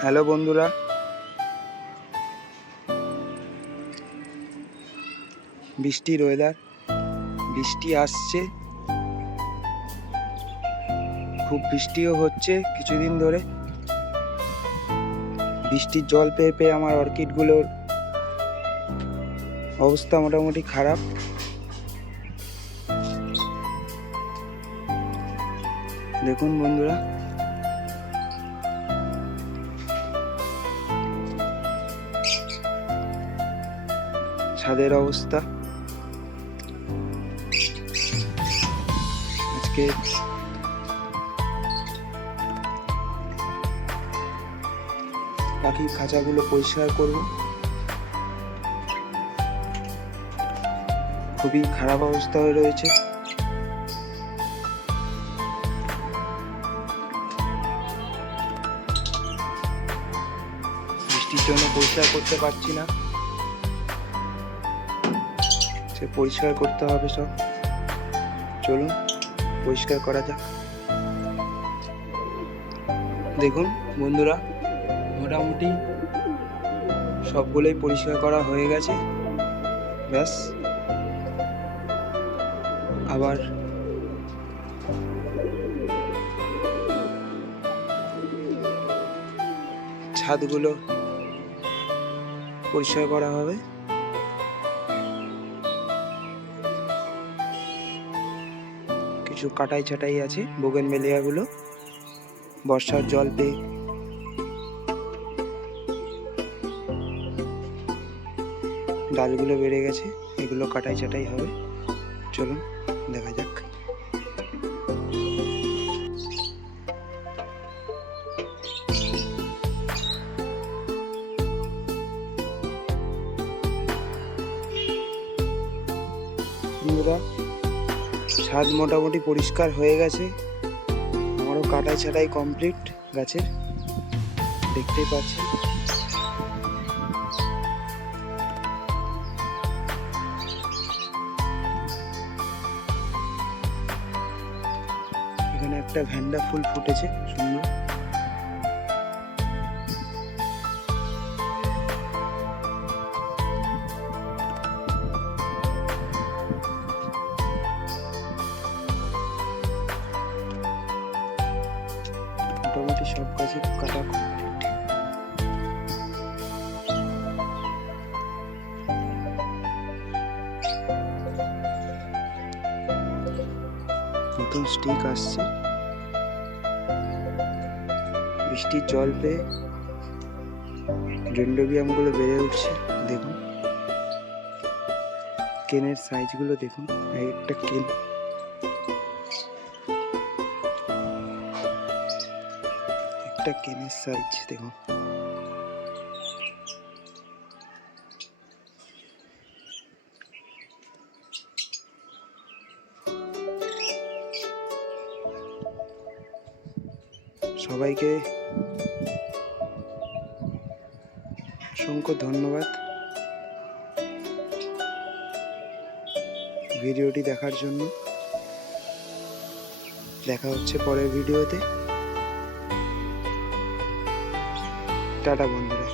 Hello বন্ধুরা, বৃষ্টির weather, বৃষ্টি আসছে, খুব বৃষ্টিও হচ্ছে কিছুদিন ধরে। বৃষ্টির জল পেয়ে পেয়ে আমার অর্কিডগুলোর অবস্থা মোটামুটি খারাপ। দেখুন বন্ধুরা, ছাদের অবস্থা। আজকে পাখির খাঁচাগুলো পরিষ্কার করব। খুবই খারাপ অবস্থা হয়ে রয়েছে। বৃষ্টির জন্য পরিষ্কার করতে পারছি না, সে পরিষ্কার করতে হবে সব। চলুন পরিষ্কার করা যাক। দেখুন বন্ধুরা, মোটামুটি সবগুলোই পরিষ্কার করা হয়ে গেছে। ব্যাস, আবার ছাদগুলো পরিষ্কার করা হবে। কিছু কাটাই ছাটাই আছে, বোগেনভেলিয়াগুলো বর্ষার জল পেয়ে ডালগুলো বেড়ে গেছে, এগুলো কাটাই ছাটাই হবে। চলুন দেখা যাক। বন্ধুরা, ছাদ মোটামুটি পরিষ্কার হয়ে গেছে, আমারও কাটাই ছাটাই কমপ্লিট গাছের, দেখতেই পাচ্ছেন। এখানে একটা ভ্যান্ডা ফুল ফুটেছে সুন্দর। মোটামুটি সব গাছে কাটা কমপ্লিট। নতুন স্টিক আসছে, বৃষ্টির জল পেয়ে ডেন্ড্রোবিয়ামগুলো বেড়ে উঠছে। দেখুন কেনের সাইজগুলো দেখুন, একটা কেন, একটা কেনের সাইজ দেখুন। সবাইকে অসংখ্য ধন্যবাদ ভিডিওটি দেখার জন্য। দেখা হচ্ছে পরের ভিডিওতে। টাটা বন্ধুরা।